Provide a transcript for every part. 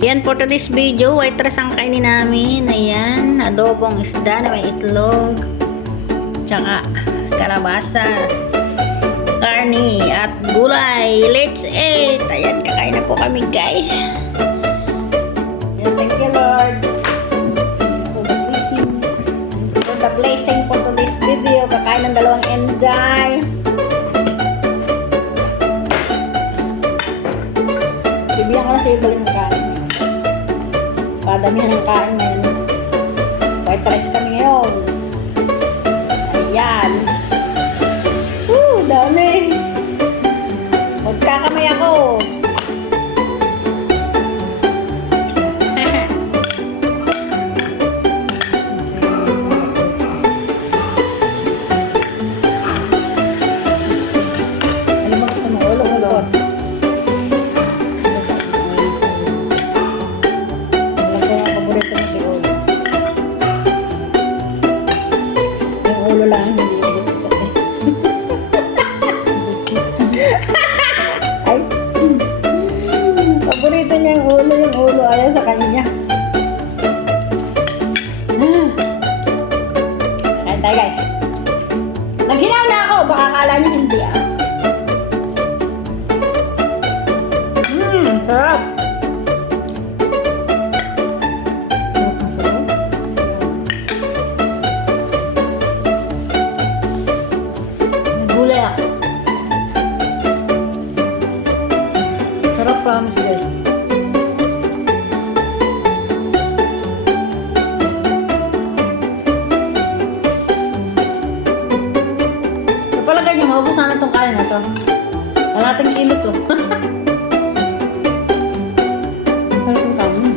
Yan for today's video, white rice ang kainin namin. Ayan, adobong isda na may itlog. Tsaka kalabasa, karni at gulay. Let's eat! Ayan, kakain na po kami guys. Thank you Lord for the blessing for today's video. Kakain ng dalawang enday. Bibigyan ko na sa ibaling ng kain. Padamihan ng kain ngayon. White rice kami ngayon. Ayan. Woo! Dami! Magkakamay ako. Alam mo gusto mo? Ulog-ulog. Paborito mo si ulo. Yung ulo lang hindi yung gusto sa ay paborito niya yung ulo ayaw sa kanya. Kain tayo guys. Naghinaw na ako, baka akala niyo hindi sarap. Gulay ako. Sarap promise guys. Kapalagay niyo, maubos namin itong kain na to. Kalating kilo to. Sarap yung kanin.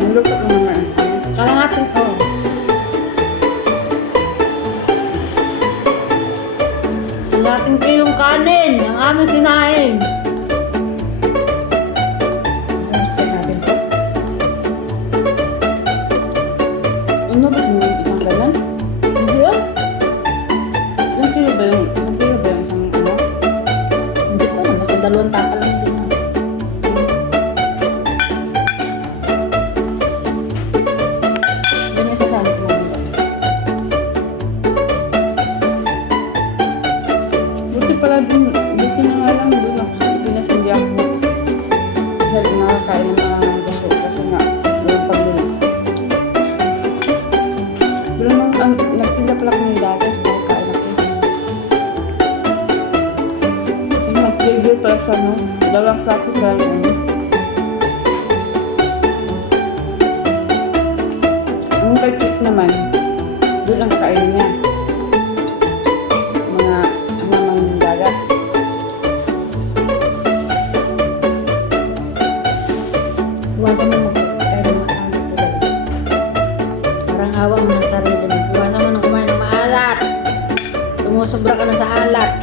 Nalupot naman. Kalahating ko. Kalahating kilong kanin. Ang aming sinain. Gusto natin po. Ano ba yung isang galan? Hindi Isang kilo ba yung isang ano? Hindi ko naman. Sa dalawang tapa lang din. Pala din, buti na nga lang doon ako sa Pilipinas hindi ako dahil nakakain ng mga gusto kasi nga doon pagbili. Pero nung nagtinda pala kami dati sa kain ako. Kasi nag-flavor pala siya no, dalawang plato sa ano. Ang kay-cake naman, doon ang kainin niya. Huwag mo mag-kain ng maalat talaga. Parang awang mo ng sarili mo. Huwag naman ng kumain ng maalat. Tumusobra ka na sa alat.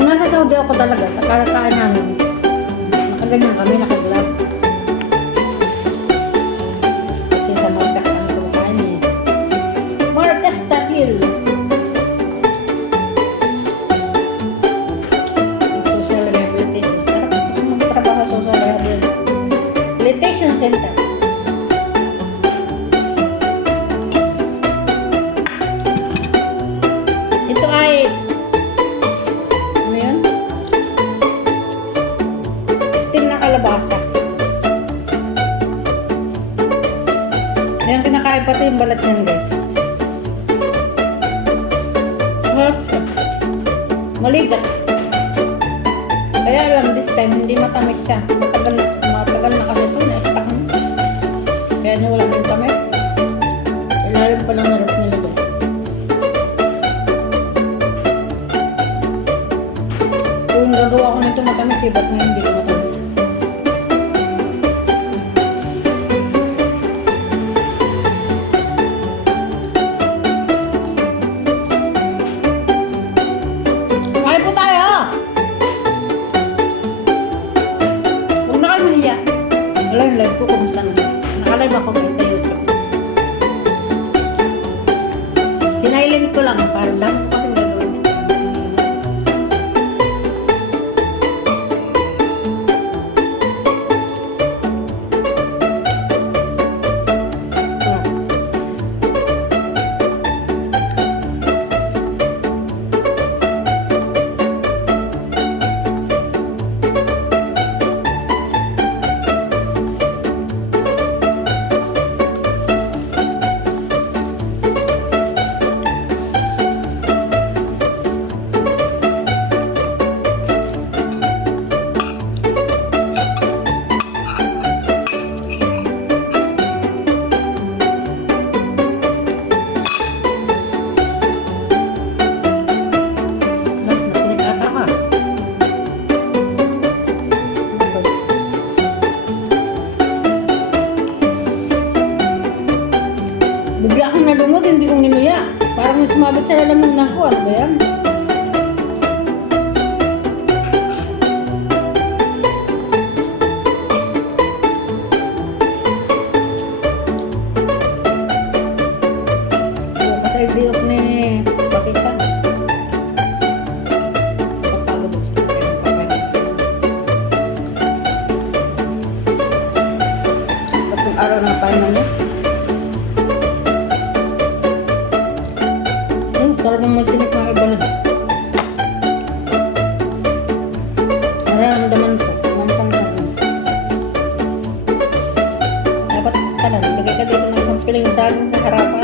Nung nasa Saudi ako talaga, nakakain namin. Ganyan kami, naka-gloves. Kasi sa Marcas kami kumakain eh. Marcas Tahil. Social Rehabilitation. Sarap magtrabaho sa Social Rehabilitation Center. Ito ay kalabasa. Yan kinakain pati yung balat niyan guys. Maligat. Kaya alam this time hindi matamis siya. Matagal na kasi ito. Naistak mo. Kaya niya wala na yung tamis. Ilalim pa lang na rin nila guys. Kung gagawa ko nito matamis, ba't nga hindi ko matamis? Kain po tayo! Nag-live ako guys sa YouTube. Sinilent ko lang para dami ko kasing gagawin. Bigla akong nalungod, hindi kong niluya. Parang may sumabot sa lalamunan ko. Ano ba yan? Kasi biyok ni Bakita. Papagod ko siya. Tatlong araw na pahinga niya. Talagang magtinik ng iba na. Nararamdaman ko. Mampang ko. Dapat pala, lagay ka dito ng isang piling saging sa harapan.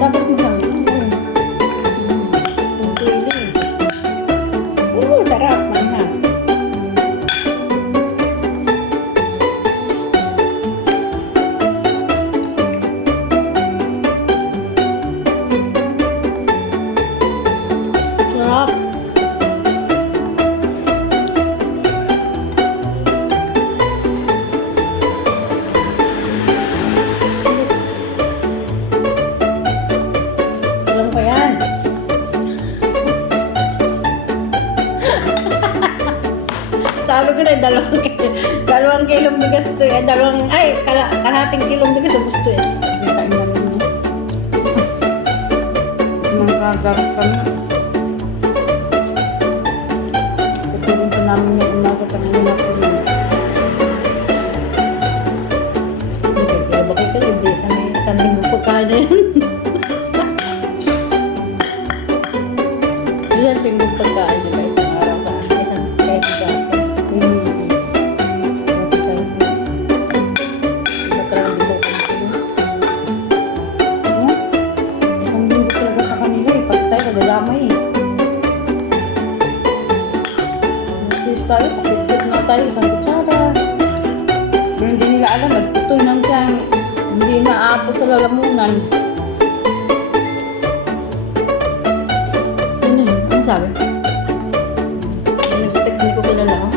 Dapat mo lang. Piling. Sarap man ha. Sarap. Alam ko yan. Sabi ko na, dalawang kilong bigas to eh. Kalahating kilong bigas ubos to eh. Kita mo naman mo. Mga kagarap kami. Tutulong pa namin yung umaga pa namin ako rin. Kaya bakit ka hindi sa linggo po kanin. Ilan linggo pagkaan nyo guys? Ang araw ka. Isang kahit ka. Isang linggo talaga sa kanila eh. Pag tayo nagagamay eh. Tayo, pakit na tayo isang kutsara. Pero hindi nila alam, nagputoy nang siyang hindi naabot sa lalamunan. Ano yun? Ano sabi? Nag-text, hindi ko kilala oh.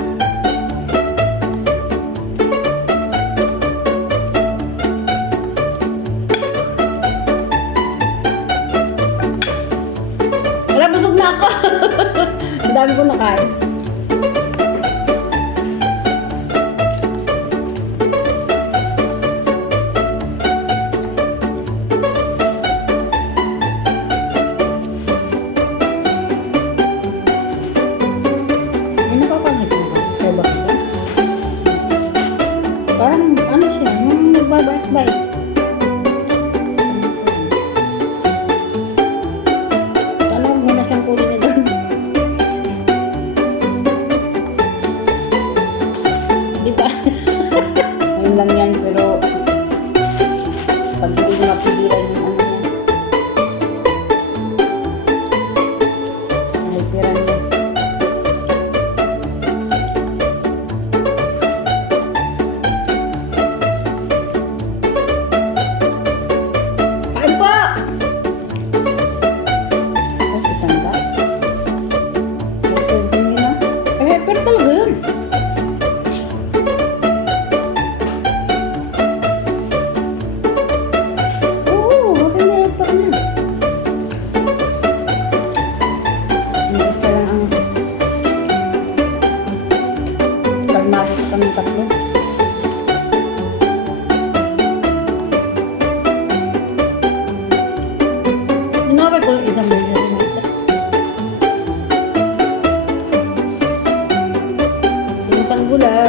Wala, busog na ako. Ang dami ko nakain. Parang ano siya, yung nagbabait-bait. Sana huwag mo na siyang kunin na doon.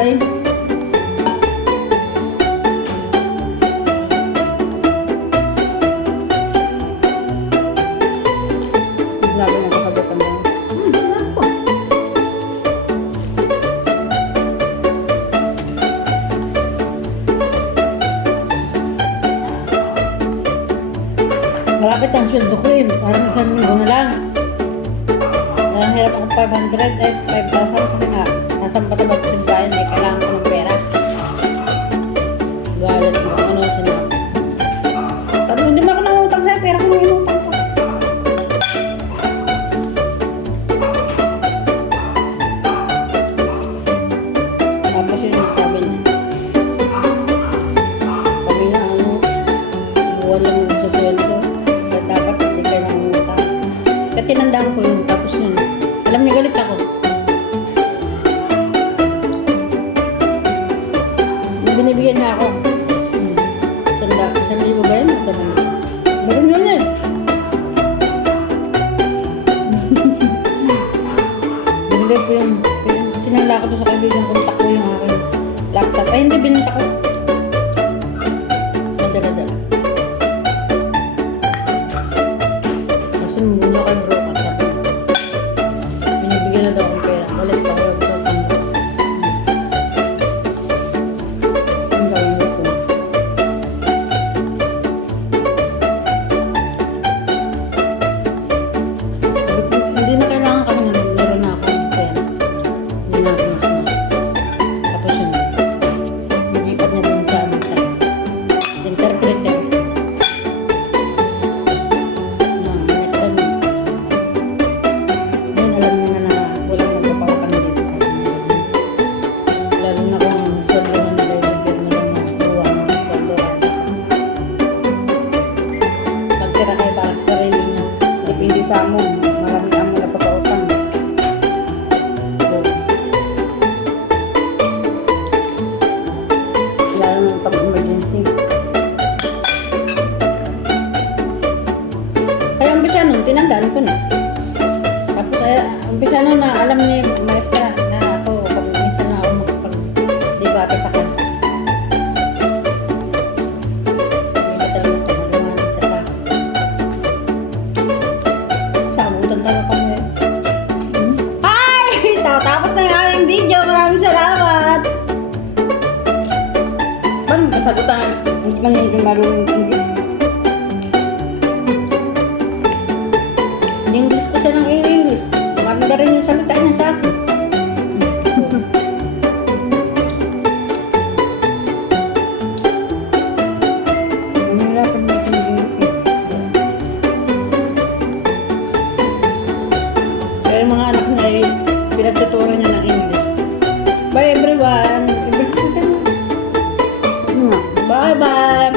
guys. Grabe na kasagutan mo. Sarap po. Malapit ang sweldo ko eh. Parang isang linggo na lang. Kaya hirap ako 500 eh 5,000 kasi nga nasaan pa tabag tindahan eh kailangan ko ng pera. Galit mo ano sinabi. Sabi hindi mo ako nangutang sa'yo pera ko nang inutang ko. Tapos yun sabi niya. Sabi na ano buwan lang yung sa sweldo. Kaya dapat hindi ka nangutang. Kaya tinandaan ko yun tapos yun. Alam niya galit ako. Binibigyan niya ako. Isang libo ba yun? Meron yun eh. Binili ko yung sinala ko to sa kaibigan kong takbo yung aking laptop. Ay hindi, binita ko. Madala-dala. Kasi muna kay bro. Binibigyan na daw akong pera. Balit pa ko. Hindi na kailangan kasi naglaro na ako ng pera. Hindi na ako na. Tapos yun. Nagipat niya dun sa ano sa interpret niya. Next time. Ngayon alam niya na walang nagpapawakan dito sa akin. Lalo na kung sweldo na nilagyan nila mga buwan ng sweldo at saka. Pagtira kayo para sa sarili niya. Depende sa amo. Marami amo na papautang. Lalo na pag-emergency. Kaya umpisa nun, tinandaan ko na. Tapos kaya umpisa nun na alam ni maestra na ako, pag minsan na ako makapag-debate sa kanya. Hindi ka talaga tumaliwanag sa tao. Sabutan talaga kami. Hi! Tapos na yung aming video. Maraming salamat. Paano kasagutan? Hindi man yung marunong English. English ko siya ng English. Maganda rin yung salita niya sa akin. Nahihirapan mo siya ng English eh. Kaya yung mga anak niya eh, pinagtuturo niya ng English. Bye everyone! Bye bye!